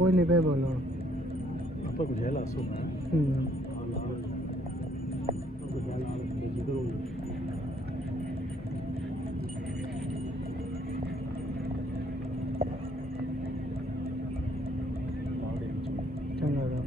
कोई नहीं पे बोलो apa कुछ है लासो चंगा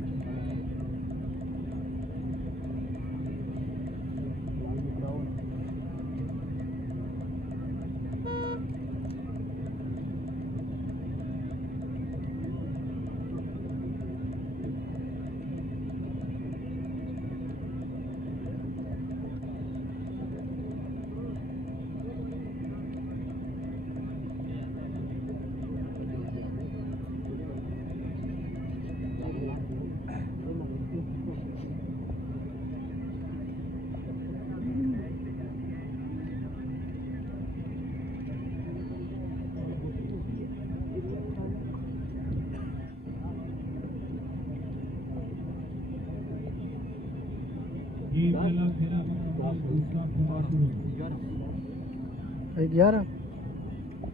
भाई 11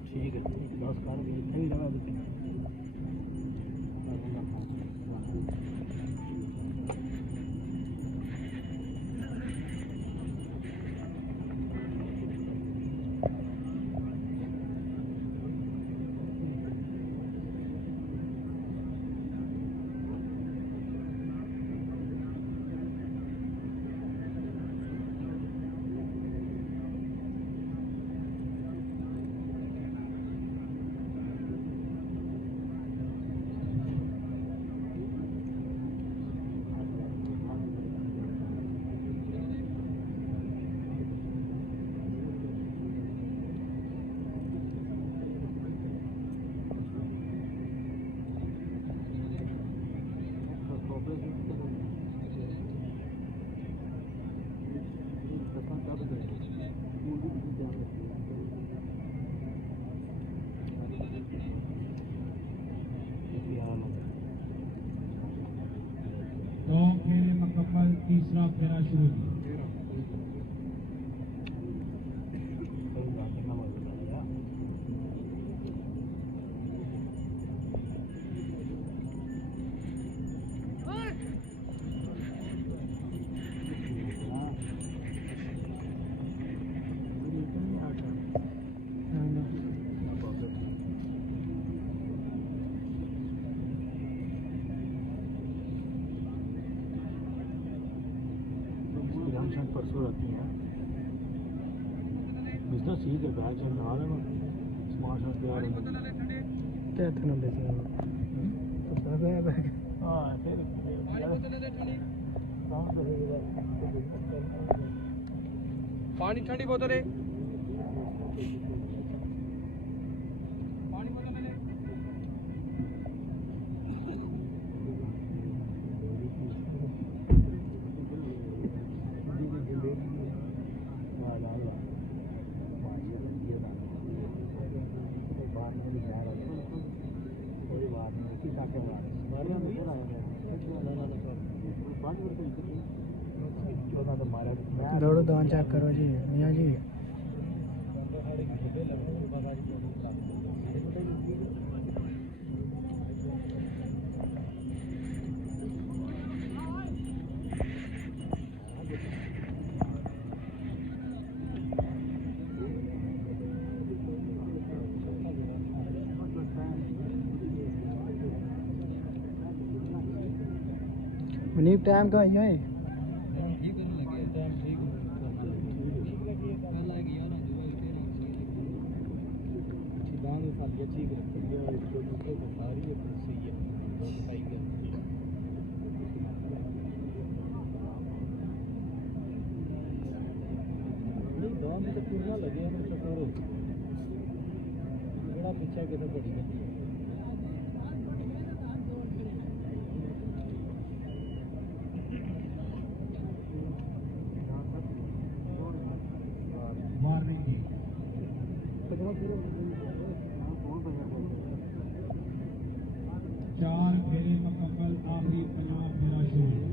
ठीक है 10 कार भी लगा देते तो फेरे मुकम्मल तीसरा फेरा शुरू परसों रहती हैं बिजनेस ठीक है बैग चल रहा है ना स्मार्ट शॉट तैयार है ते इतना बिजनेस तो सब है बैग हां फिर पानी ठंडी बोतल है पानी बोतल ले दौड़ो दान चेक करो जी मियाँ जी मुनीब टाइम का है पीछे किधर पड़ी है चार फेरे मुकम्मल आखिरी 50 फेरा शुरू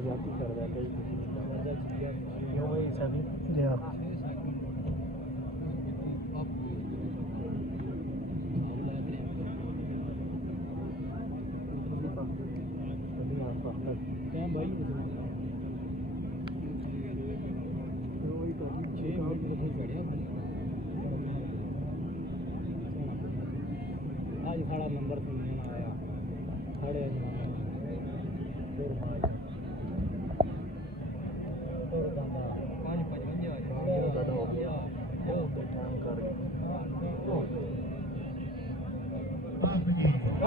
जाती कर रहा है क्यों भाई सभी जी हाँ क्या भाई वही तो 6 आज सारा नंबर सुनने आया खड़े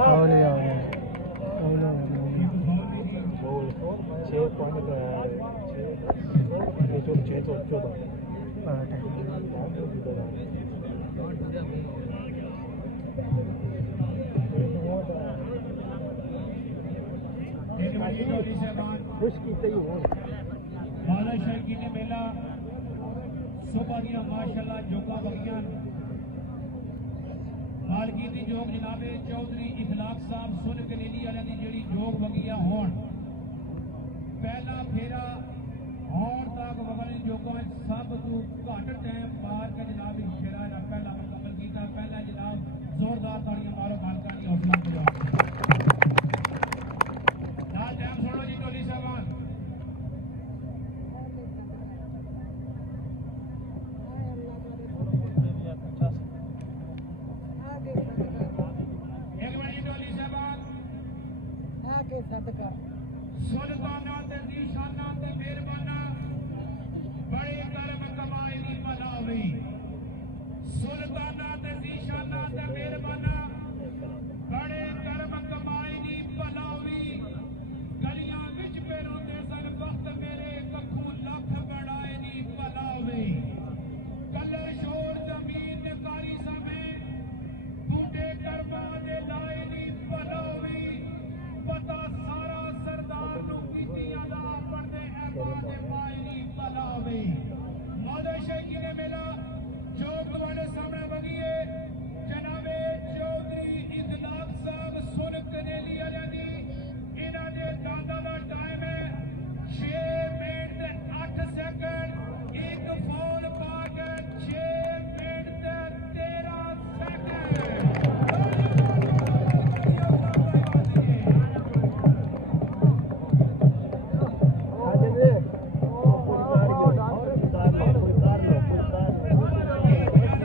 आओले आओले खुश की चाहिए बादशाह शर्की ने मेला सुबह दिया माशाल्लाह जोगा बगियां मालकी दी जोग जनाबे चौधरी इखलाक साहब सुन कलीली वाले दी जेड़ी जोग बगिया होण पहला फेरा होण तक वगली जोगा सब तू घट टाइम मार के जनाब फेरा ना पहला मुकम्मल कीता पहला जनाब जोरदार तालियां मारो मालका दी हौसला अफजाई ना टाइम छोड़ो जी टोली साहबान सुल्ताना ते निशाना ते मेहरबाना बड़े कर्म कमाए दी भला हुई सुल्ताना ते निशाना ते मेहरबाना